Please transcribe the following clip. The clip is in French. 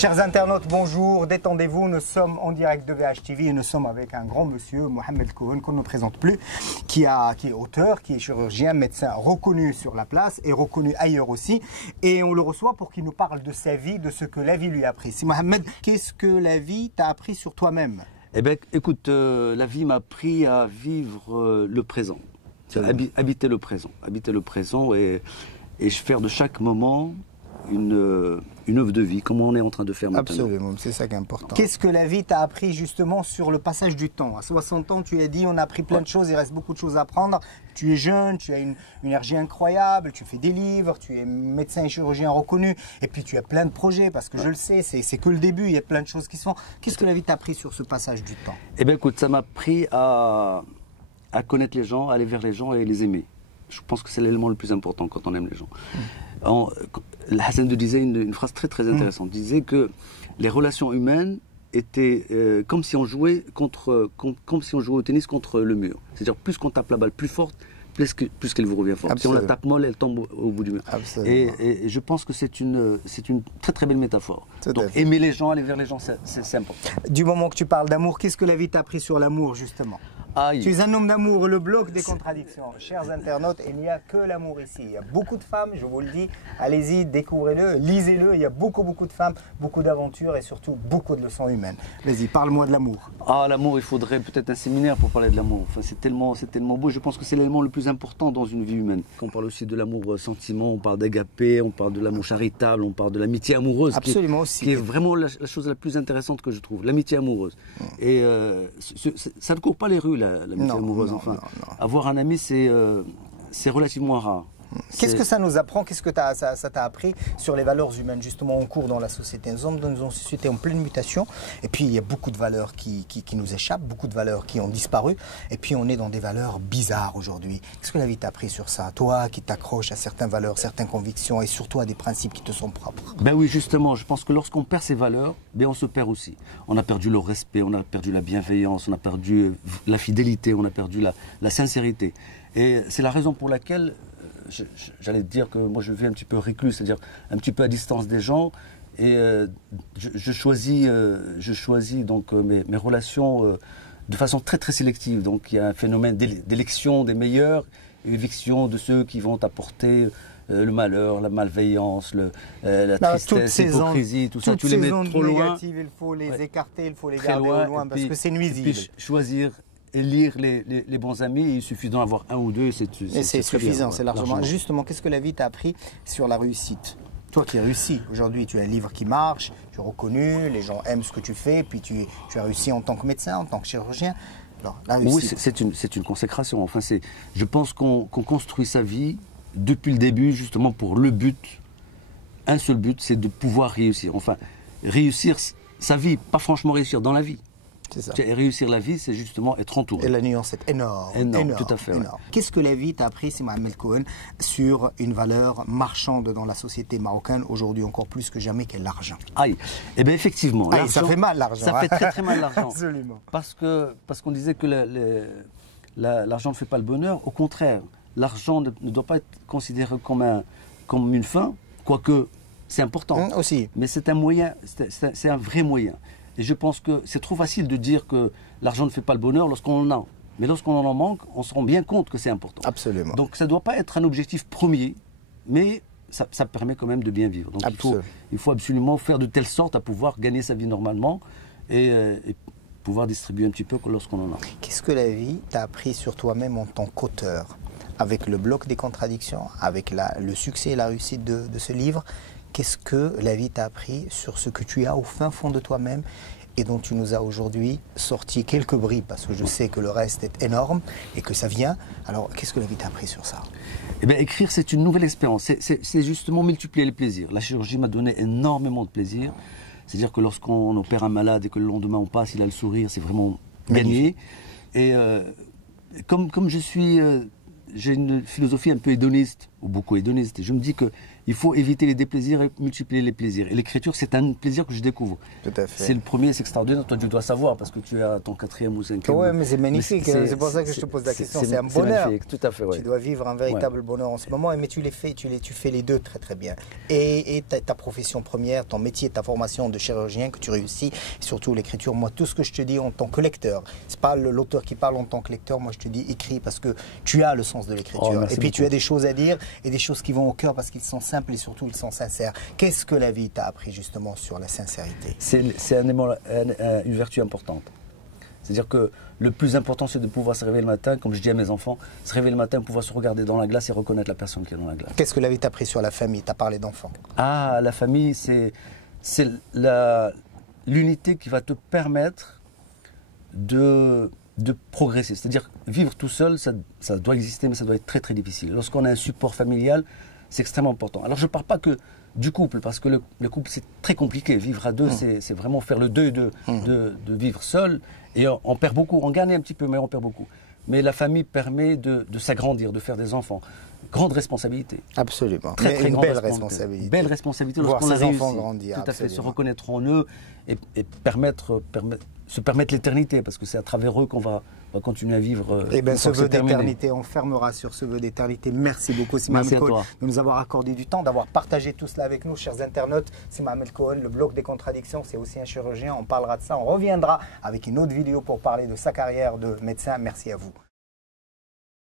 Chers internautes, bonjour, détendez-vous, nous sommes en direct de VHTV et nous sommes avec un grand monsieur, Mohamed Kohen, qu'on ne présente plus, qui est auteur, qui est chirurgien, médecin reconnu sur la place et reconnu ailleurs aussi. Et on le reçoit pour qu'il nous parle de sa vie, de ce que la vie lui a appris. Si Mohamed, qu'est-ce que la vie t'a appris sur toi-même? Eh bien, écoute, la vie m'a appris à vivre le présent, habiter le présent et faire de chaque moment une œuvre de vie, comme on est en train de faire maintenant. Absolument, c'est ça qui est important. Qu'est-ce que la vie t'a appris justement sur le passage du temps? À 60 ans, tu as dit, on a appris plein de choses, il reste beaucoup de choses à apprendre. Tu es jeune, tu as une énergie incroyable, tu fais des livres, tu es médecin et chirurgien reconnu, et puis tu as plein de projets, parce que je le sais, c'est que le début, il y a plein de choses qui se font. Qu'est-ce que la vie t'a appris sur ce passage du temps? Eh bien, écoute, ça m'a appris à connaître les gens, à aller vers les gens et les aimer. Je pense que c'est l'élément le plus important quand on aime les gens. Hassan disait une phrase très très intéressante. Il disait que les relations humaines étaient comme si on jouait au tennis contre le mur. C'est-à-dire plus qu'on tape la balle plus forte, plus qu'elle vous revient forte. Absolument. Si on la tape molle, elle tombe au bout du mur. Et je pense que c'est une très très belle métaphore. Donc aimer les gens, aller vers les gens, c'est important. Du moment que tu parles d'amour, qu'est-ce que la vie t'a appris sur l'amour justement? Aïe. Tu es un homme d'amour, le bloc des contradictions. Chers internautes, il n'y a que l'amour ici. Il y a beaucoup de femmes, je vous le dis. Allez-y, découvrez-le, lisez-le. Il y a beaucoup de femmes, beaucoup d'aventures et surtout beaucoup de leçons humaines. Vas-y, parle-moi de l'amour. Ah, l'amour, il faudrait peut-être un séminaire pour parler de l'amour. Enfin, c'est tellement beau. Je pense que c'est l'élément le plus important dans une vie humaine. On parle aussi de l'amour sentiment, on parle d'agapé, on parle de l'amour charitable, on parle de l'amitié amoureuse. Absolument aussi. Qui est vraiment la chose la plus intéressante que je trouve, l'amitié amoureuse. Et ça ne court pas les rues, l'amitié amoureuse. Enfin, avoir un ami, c'est relativement rare. Qu'est-ce que ça nous apprend? Qu'est-ce que ça t'a appris sur les valeurs humaines justement en cours dans la société? Nous sommes dans une société en pleine mutation et puis il y a beaucoup de valeurs qui nous échappent, beaucoup de valeurs qui ont disparu et puis on est dans des valeurs bizarres aujourd'hui. Qu'est-ce que la vie t'a appris sur ça? Toi qui t'accroches à certaines valeurs, certaines convictions et surtout à des principes qui te sont propres. Ben oui, justement, je pense que lorsqu'on perd ces valeurs, ben on se perd aussi. On a perdu le respect, on a perdu la bienveillance, on a perdu la fidélité, on a perdu la sincérité. Et c'est la raison pour laquelle j'allais te dire que moi je vis un petit peu reclus, c'est-à-dire un petit peu à distance des gens et je choisis donc mes relations de façon très très sélective. Donc il y a un phénomène d'élection des meilleurs et éviction de ceux qui vont apporter le malheur, la malveillance, la tristesse, l'hypocrisie, tout ça. Tu les mets trop loin. Il faut les écarter, il faut les garder au loin parce que c'est nuisible. Et puis choisir et lire les bons amis, et il suffit d'en avoir un ou deux, c'est suffisant, c'est largement. Justement, qu'est-ce que la vie t'a appris sur la réussite? Toi qui réussis, aujourd'hui tu as un livre qui marche, tu es reconnu, les gens aiment ce que tu fais, puis tu as réussi en tant que médecin, en tant que chirurgien. Alors, oui, c'est une consécration. Enfin, je pense qu'on construit sa vie depuis le début justement pour le but, un seul but, c'est de pouvoir réussir. Enfin, réussir sa vie, pas franchement réussir dans la vie. C'est ça. Et réussir la vie, c'est justement être entouré. Et la nuance est énorme. Énorme, tout à fait. Ouais. Qu'est-ce que la vie t'a appris, c'est Mohamed Kohen, sur une valeur marchande dans la société marocaine, aujourd'hui encore plus que jamais, qu'est l'argent? Aïe, eh bien effectivement. Ça fait mal l'argent. Ça fait très très mal l'argent. Absolument. Parce qu'on disait que l'argent ne fait pas le bonheur. Au contraire, l'argent ne doit pas être considéré comme une fin, quoique c'est important. Aussi. Mais c'est un moyen, c'est un vrai moyen. Et je pense que c'est trop facile de dire que l'argent ne fait pas le bonheur lorsqu'on en a. Mais lorsqu'on en manque, on se rend bien compte que c'est important. Absolument. Donc ça ne doit pas être un objectif premier, mais ça permet quand même de bien vivre. Donc il faut absolument faire de telle sorte à pouvoir gagner sa vie normalement et pouvoir distribuer un petit peu lorsqu'on en a. Qu'est-ce que la vie t'a appris sur toi-même en tant qu'auteur? Avec le bloc des contradictions, avec le succès et la réussite de ce livre, qu'est-ce que la vie t'a appris sur ce que tu as au fin fond de toi-même et dont tu nous as aujourd'hui sorti quelques bribes, parce que je sais que le reste est énorme et que ça vient. Alors, qu'est-ce que la vie t'a appris sur ça? Eh bien, écrire, c'est une nouvelle expérience. C'est justement multiplier les plaisirs. La chirurgie m'a donné énormément de plaisir. C'est-à-dire que lorsqu'on opère un malade et que le lendemain on passe, il a le sourire, c'est vraiment gagné. Et comme je suis... j'ai une philosophie un peu hédoniste, ou beaucoup hédoniste, et je me dis qu'il il faut éviter les déplaisirs et multiplier les plaisirs. Et l'écriture, c'est un plaisir que je découvre. Tout à fait. C'est le premier, c'est extraordinaire. Toi, tu dois savoir parce que tu as ton 4e ou 5e. Oui, mais c'est magnifique. C'est pour ça que je te pose la question. C'est un bonheur. Tout à fait, ouais. Tu dois vivre un véritable bonheur en ce moment, mais tu fais les deux très très bien. Et ta profession première, ton métier, ta formation de chirurgien que tu réussis, et surtout l'écriture. Moi, tout ce que je te dis en tant que lecteur, c'est pas l'auteur qui parle en tant que lecteur. Moi, je te dis écris parce que tu as le sens de l'écriture. Et puis tu as des choses à dire et des choses qui vont au cœur parce qu'ils sont simples et surtout ils sont sincères. Qu'est-ce que la vie t'a appris justement sur la sincérité? C'est une vertu importante. C'est-à-dire que le plus important, c'est de pouvoir se réveiller le matin, comme je dis à mes enfants, se réveiller le matin, pouvoir se regarder dans la glace et reconnaître la personne qui est dans la glace. Qu'est-ce que la vie t'a appris sur la famille? Tu as parlé d'enfants. Ah, la famille, c'est l'unité qui va te permettre de progresser. C'est-à-dire vivre tout seul, ça doit exister, mais ça doit être très très difficile. Lorsqu'on a un support familial, c'est extrêmement important. Alors je ne parle pas que du couple, parce que le couple c'est très compliqué. Vivre à deux, c'est vraiment faire le deuil de vivre seul. Et on perd beaucoup, on gagne un petit peu, mais on perd beaucoup. Mais la famille permet de s'agrandir, de faire des enfants. Grande responsabilité. Absolument. Très, très une grande belle responsabilité. Belle responsabilité Voir lorsqu'on a ses réussi. enfants grandir. Tout à fait, Absolument. se reconnaître en eux et se permettre l'éternité, parce que c'est à travers eux qu'on va continuer à vivre. Eh bien, une ce fois que vœu c'est terminé. d'éternité, on fermera sur ce vœu d'éternité. Merci beaucoup, Sima Merci à Cohen, toi. de nous avoir accordé du temps, d'avoir partagé tout cela avec nous, chers internautes. Sima Cohen, le bloc des contradictions, c'est aussi un chirurgien. On parlera de ça. On reviendra avec une autre vidéo pour parler de sa carrière de médecin. Merci à vous.